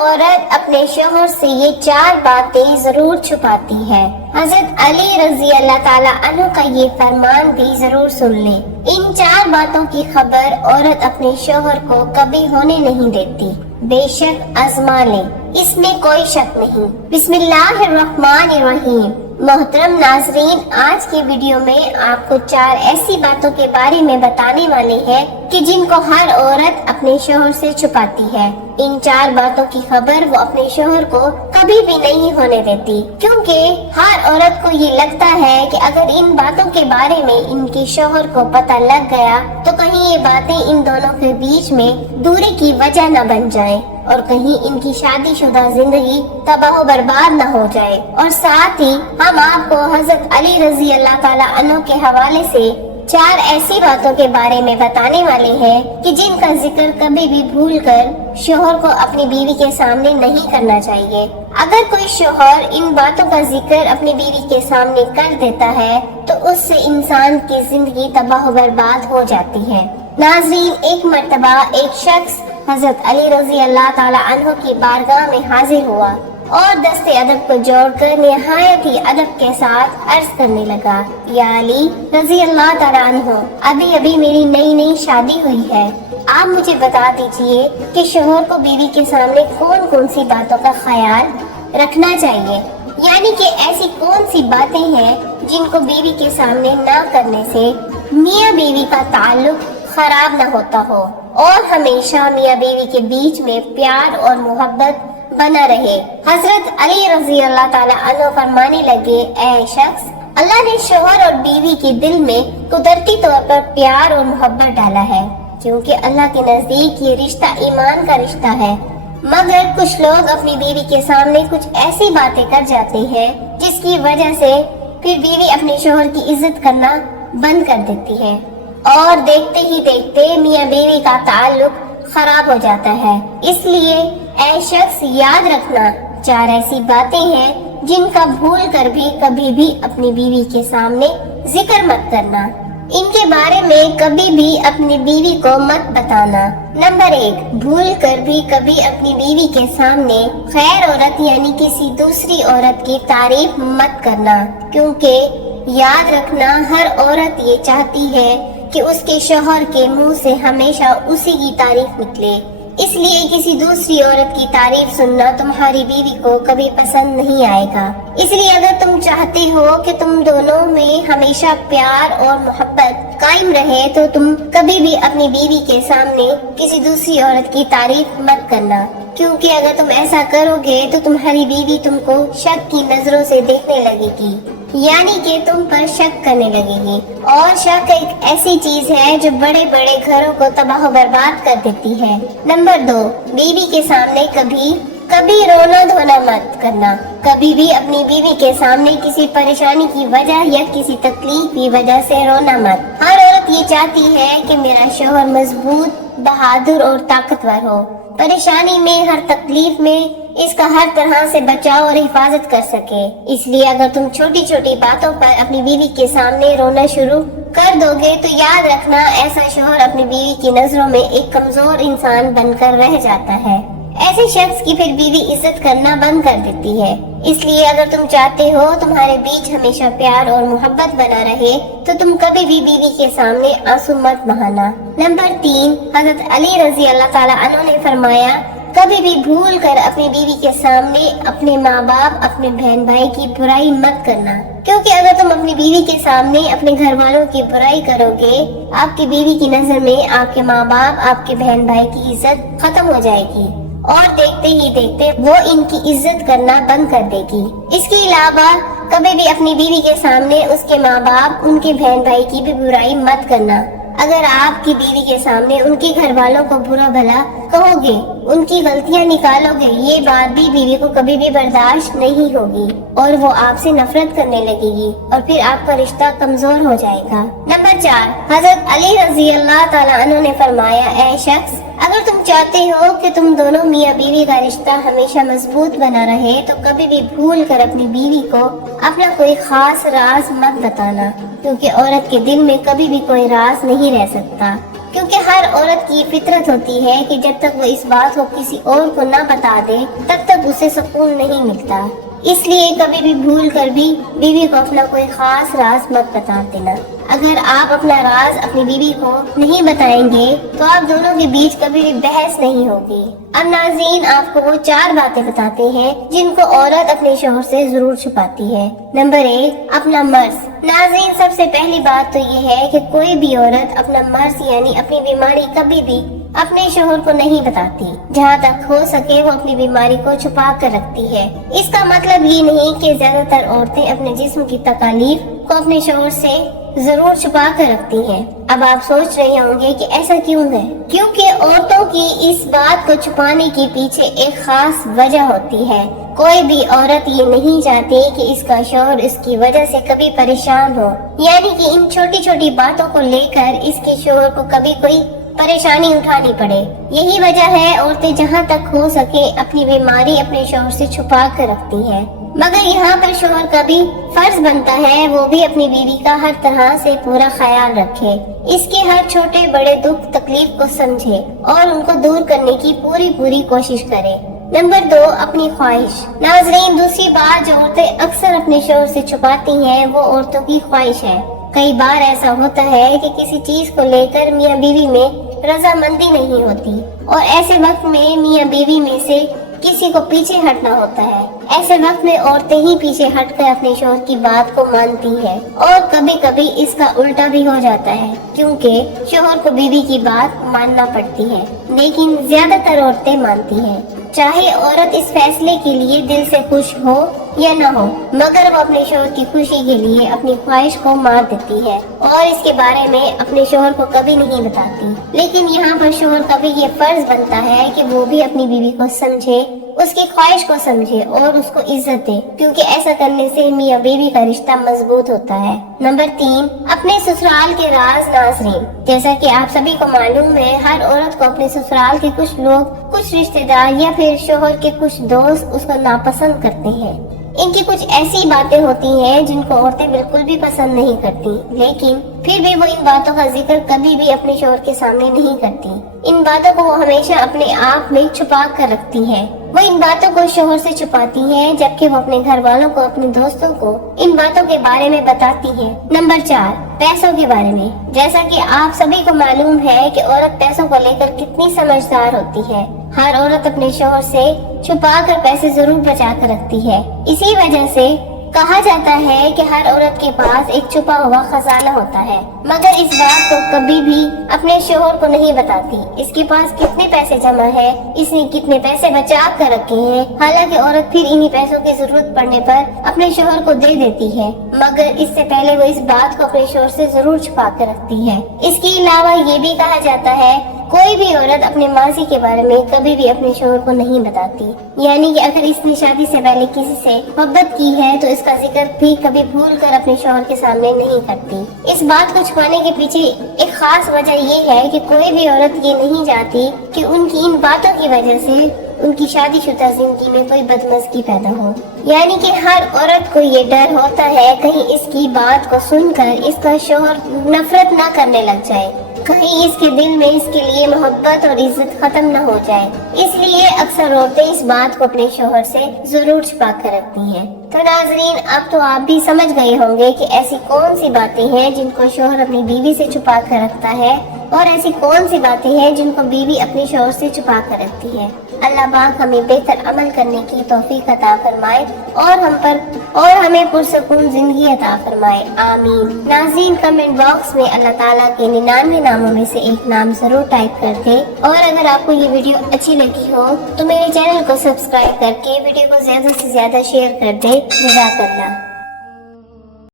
عورت اپنے شوہر سے یہ 4 باتیں ضرور چھپاتی ہے۔ حضرت علی رضی اللہ تعالیٰ عنہ کا یہ فرمان بھی ضرور سن لیں۔ ان 4 باتوں کی خبر عورت اپنے شوہر کو کبھی ہونے نہیں دیتی، بے شک آزما لیں، اس میں کوئی شک نہیں۔ بسم اللہ الرحمن الرحیم۔ محترم ناظرین، آج کی ویڈیو میں آپ کو 4 ایسی باتوں کے بارے میں بتانے والے ہیں کہ جن کو ہر عورت اپنے شوہر سے چھپاتی ہے۔ ان 4 باتوں کی خبر وہ اپنے شوہر کو کبھی بھی نہیں ہونے دیتی، کیونکہ ہر عورت کو یہ لگتا ہے کہ اگر ان باتوں کے بارے میں ان کے شوہر کو پتہ لگ گیا تو کہیں یہ باتیں ان دونوں کے بیچ میں دوری کی وجہ نہ بن جائیں اور کہیں ان کی شادی شدہ زندگی تباہ و برباد نہ ہو جائے۔ اور ساتھ ہی ہم آپ کو حضرت علی رضی اللہ تعالیٰ عنہ کے حوالے سے 4 ایسی باتوں کے بارے میں بتانے والے ہیں کہ جن کا ذکر کبھی بھی بھول کر شوہر کو اپنی بیوی کے سامنے نہیں کرنا چاہیے۔ اگر کوئی شوہر ان باتوں کا ذکر اپنی بیوی کے سامنے کر دیتا ہے تو اس سے انسان کی زندگی تباہ و برباد ہو جاتی ہے۔ ناظرین، ایک مرتبہ ایک شخص حضرت علی رضی اللہ تعالیٰ عنہ کی بارگاہ میں حاضر ہوا اور دست ادب کو جوڑ کر نہایت ہی ادب کے ساتھ عرض کرنے لگا، یا علی رضی اللہ تعالیٰ عنہ، ابھی میری نئی شادی ہوئی ہے، آپ مجھے بتا دیجئے کہ شوہر کو بیوی کے سامنے کون سی باتوں کا خیال رکھنا چاہیے، یعنی کہ ایسی کون سی باتیں ہیں جن کو بیوی کے سامنے نہ کرنے سے میاں بیوی کا تعلق خراب نہ ہوتا ہو اور ہمیشہ میاں بیوی کے بیچ میں پیار اور محبت بنا رہے۔ حضرت علی رضی اللہ تعالیٰ عنہ فرمانے لگے، اے شخص، اللہ نے شوہر اور بیوی کے دل میں قدرتی طور پر پیار اور محبت ڈالا ہے، کیونکہ اللہ کے نزدیک یہ رشتہ ایمان کا رشتہ ہے، مگر کچھ لوگ اپنی بیوی کے سامنے کچھ ایسی باتیں کر جاتے ہیں جس کی وجہ سے پھر بیوی اپنے شوہر کی عزت کرنا بند کر دیتی ہے اور دیکھتے ہی دیکھتے میاں بیوی کا تعلق خراب ہو جاتا ہے۔ اس لیے اے شخص، یاد رکھنا 4 ایسی باتیں ہیں جن کا بھول کر بھی کبھی بھی اپنی بیوی کے سامنے ذکر مت کرنا، ان کے بارے میں کبھی بھی اپنی بیوی کو مت بتانا۔ نمبر 1، بھول کر بھی کبھی اپنی بیوی کے سامنے غیر عورت یعنی کسی دوسری عورت کی تعریف مت کرنا، کیونکہ یاد رکھنا ہر عورت یہ چاہتی ہے کہ اس کے شوہر کے منہ سے ہمیشہ اسی کی تعریف نکلے، اس لیے کسی دوسری عورت کی تعریف سننا تمہاری بیوی کو کبھی پسند نہیں آئے گا۔ اس لیے اگر تم چاہتے ہو کہ تم دونوں میں ہمیشہ پیار اور محبت قائم رہے تو تم کبھی بھی اپنی بیوی کے سامنے کسی دوسری عورت کی تعریف مت کرنا، کیونکہ اگر تم ایسا کرو گے تو تمہاری بیوی تم کو شک کی نظروں سے دیکھنے لگے گی، یعنی کہ تم پر شک کرنے لگے گی، اور شک ایک ایسی چیز ہے جو بڑے بڑے گھروں کو تباہ و برباد کر دیتی ہے۔ نمبر 2، بیوی کے سامنے کبھی رونا دھونا مت کرنا، کبھی بھی اپنی بیوی کے سامنے کسی پریشانی کی وجہ یا کسی تکلیف کی وجہ سے رونا مت۔ ہر عورت یہ چاہتی ہے کہ میرا شوہر مضبوط، بہادر اور طاقتور ہو، پریشانی میں، ہر تکلیف میں اس کا ہر طرح سے بچاؤ اور حفاظت کر سکے۔ اس لیے اگر تم چھوٹی چھوٹی باتوں پر اپنی بیوی کے سامنے رونا شروع کر دو گے تو یاد رکھنا ایسا شوہر اپنی بیوی کی نظروں میں ایک کمزور انسان بن کر رہ جاتا ہے، ایسے شخص کی پھر بیوی عزت کرنا بند کر دیتی ہے۔ اس لیے اگر تم چاہتے ہو تمہارے بیچ ہمیشہ پیار اور محبت بنا رہے تو تم کبھی بھی بیوی کے سامنے آنسو مت بہانا۔ نمبر 3، حضرت علی رضی اللہ تعالیٰ عنہ نے فرمایا، کبھی بھی بھول کر اپنی بیوی کے سامنے اپنے ماں باپ، اپنے بہن بھائی کی برائی مت کرنا، کیونکہ اگر تم اپنی بیوی کے سامنے اپنے گھر والوں کی برائی کرو گے، آپ کی بیوی کی نظر میں آپ کے ماں باپ، آپ کے بہن بھائی کی عزت ختم ہو جائے گی اور دیکھتے ہی دیکھتے وہ ان کی عزت کرنا بند کر دے گی۔ اس کے علاوہ کبھی بھی اپنی بیوی کے سامنے اس کے ماں باپ، ان کے بہن بھائی کی بھی برائی مت کرنا۔ اگر آپ کی بیوی کے سامنے ان کے گھر والوں کو برا بھلا کہو گے، ان کی غلطیاں نکالو گے، یہ بات بھی بیوی کو کبھی بھی برداشت نہیں ہوگی اور وہ آپ سے نفرت کرنے لگے گی اور پھر آپ کا رشتہ کمزور ہو جائے گا۔ نمبر 4، حضرت علی رضی اللہ تعالیٰ عنہ نے فرمایا، اے شخص، اگر تم چاہتے ہو کہ تم دونوں میاں بیوی کا رشتہ ہمیشہ مضبوط بنا رہے تو کبھی بھی بھول کر اپنی بیوی کو اپنا کوئی خاص راز مت بتانا، کیونکہ عورت کے دل میں کبھی بھی کوئی راز نہیں رہ سکتا۔ کیونکہ ہر عورت کی فطرت ہوتی ہے کہ جب تک وہ اس بات کو کسی اور کو نہ بتا دے تب تک اسے سکون نہیں ملتا۔ اس لیے کبھی بھی بھول کر بھی بیوی کو اپنا کوئی خاص راز مت بتا دینا۔ اگر آپ اپنا راز اپنی بیوی کو نہیں بتائیں گے تو آپ دونوں کے بیچ کبھی بھی بحث نہیں ہوگی۔ اب ناظرین آپ کو وہ 4 باتیں بتاتے ہیں جن کو عورت اپنے شوہر سے ضرور چھپاتی ہے۔ نمبر 1، اپنا مرض۔ ناظرین سب سے پہلی بات تو یہ ہے کہ کوئی بھی عورت اپنا مرض یعنی اپنی بیماری کبھی بھی اپنے شوہر کو نہیں بتاتی۔ جہاں تک ہو سکے وہ اپنی بیماری کو چھپا کر رکھتی ہے۔ اس کا مطلب یہ نہیں کہ زیادہ تر عورتیں اپنے جسم کی تکالیف کو اپنے شوہر سے ضرور چھپا کر رکھتی ہیں۔ اب آپ سوچ رہے ہوں گے کہ ایسا کیوں ہے؟ کیونکہ عورتوں کی اس بات کو چھپانے کے پیچھے ایک خاص وجہ ہوتی ہے۔ کوئی بھی عورت یہ نہیں چاہتی کہ اس کا شوہر اس کی وجہ سے کبھی پریشان ہو، یعنی کہ ان چھوٹی چھوٹی باتوں کو لے کر اس کے شوہر کو کبھی کوئی پریشانی اٹھانی پڑے۔ یہی وجہ ہے عورتیں جہاں تک ہو سکے اپنی بیماری اپنے شوہر سے چھپا کر رکھتی ہیں، مگر یہاں پر شوہر کا بھی فرض بنتا ہے وہ بھی اپنی بیوی کا ہر طرح سے پورا خیال رکھے، اس کے ہر چھوٹے بڑے دکھ تکلیف کو سمجھے اور ان کو دور کرنے کی پوری کوشش کرے۔ نمبر 2، اپنی خواہش۔ ناظرین دوسری بات جو عورتیں اکثر اپنے شوہر سے چھپاتی ہیں وہ عورتوں کی خواہش ہے۔ کئی بار ایسا ہوتا ہے کہ کسی چیز کو لے کر میاں بیوی میں رضامندی نہیں ہوتی اور ایسے وقت میں میاں بیوی میں سے کسی کو پیچھے ہٹنا ہوتا ہے۔ ایسے وقت میں عورتیں ہی پیچھے ہٹ کر اپنے شوہر کی بات کو مانتی ہے اور کبھی کبھی اس کا الٹا بھی ہو جاتا ہے، کیونکہ شوہر کو بیوی کی بات ماننا پڑتی ہے، لیکن زیادہ تر عورتیں مانتی ہیں۔ چاہے عورت اس فیصلے کے لیے دل سے خوش ہو یا نہ ہو، مگر وہ اپنے شوہر کی خوشی کے لیے اپنی خواہش کو مار دیتی ہے اور اس کے بارے میں اپنے شوہر کو کبھی نہیں بتاتی۔ لیکن یہاں پر شوہر کا بھی یہ فرض بنتا ہے کہ وہ بھی اپنی بیوی کو سمجھے، اس کی خواہش کو سمجھے اور اس کو عزت دے، کیونکہ ایسا کرنے سے میاں بیوی کا رشتہ مضبوط ہوتا ہے۔ نمبر 3، اپنے سسرال کے راز۔ ناظرین جیسا کہ آپ سبھی کو معلوم ہے ہر عورت کو اپنے سسرال کے کچھ لوگ، کچھ رشتہ دار یا پھر شوہر کے کچھ دوست اس کو ناپسند کرتے ہیں۔ ان کی کچھ ایسی باتیں ہوتی ہیں جن کو عورتیں بالکل بھی پسند نہیں کرتی، لیکن پھر بھی وہ ان باتوں کا ذکر کبھی بھی اپنے شوہر کے سامنے نہیں کرتی۔ ان باتوں کو وہ ہمیشہ اپنے آپ میں چھپا کر رکھتی ہے۔ وہ ان باتوں کو شوہر سے چھپاتی ہے جبکہ وہ اپنے گھر والوں کو، اپنے دوستوں کو ان باتوں کے بارے میں بتاتی ہے۔ نمبر 4، پیسوں کے بارے میں۔ جیسا کہ آپ سبھی کو معلوم ہے کہ عورت پیسوں کو لے کر کتنی سمجھدار ہوتی ہے۔ ہر عورت اپنے شوہر سے چھپا کر پیسے ضرور بچا کر رکھتی ہے۔ اسی وجہ سے کہا جاتا ہے کہ ہر عورت کے پاس ایک چھپا ہوا خزانہ ہوتا ہے، مگر اس بات کو کبھی بھی اپنے شوہر کو نہیں بتاتی۔ اس کے پاس کتنے پیسے جمع ہے، اس نے کتنے پیسے بچا کر رکھے ہیں، حالانکہ عورت پھر انہی پیسوں کی ضرورت پڑنے پر اپنے شوہر کو دے دیتی ہے، مگر اس سے پہلے وہ اس بات کو اپنے شوہر سے ضرور چھپا کر رکھتی ہے۔ اس کے علاوہ یہ بھی کہا جاتا ہے کوئی بھی عورت اپنے ماضی کے بارے میں کبھی بھی اپنے شوہر کو نہیں بتاتی، یعنی کہ اگر اس نے شادی سے پہلے کسی سے محبت کی ہے تو اس کا ذکر بھی کبھی بھول کر اپنے شوہر کے سامنے نہیں کرتی۔ اس بات کو چھپانے کے پیچھے ایک خاص وجہ یہ ہے کہ کوئی بھی عورت یہ نہیں چاہتی کہ ان کی ان باتوں کی وجہ سے ان کی شادی شدہ زندگی میں کوئی بدمزگی پیدا ہو، یعنی کہ ہر عورت کو یہ ڈر ہوتا ہے کہیں اس کی بات کو سن کر اس کا شوہر نفرت نہ کرنے لگ جائے، کہیں اس کے دل میں اس کے لیے محبت اور عزت ختم نہ ہو جائے۔ اس لیے اکثر عورتیں اس بات کو اپنے شوہر سے ضرور چھپا کر رکھتی ہیں۔ تو ناظرین اب تو آپ بھی سمجھ گئے ہوں گے کہ ایسی کون سی باتیں ہیں جن کو شوہر اپنی بیوی سے چھپا کر رکھتا ہے اور ایسی کون سی باتیں ہیں جن کو بیوی اپنے شوہر سے چھپا کر رکھتی ہے۔ اللہ پاک ہمیں بہتر عمل کرنے کی توفیق عطا فرمائے اور ہمیں پرسکون زندگی عطا فرمائے، آمین۔ ناظرین کمنٹ باکس میں اللہ تعالیٰ کے 99 ناموں میں سے ایک نام ضرور ٹائپ کر دیں، اور اگر آپ کو یہ ویڈیو اچھی لگی ہو تو میرے چینل کو سبسکرائب کر کے ویڈیو کو زیادہ سے زیادہ شیئر کر دیں۔ جزاک اللہ۔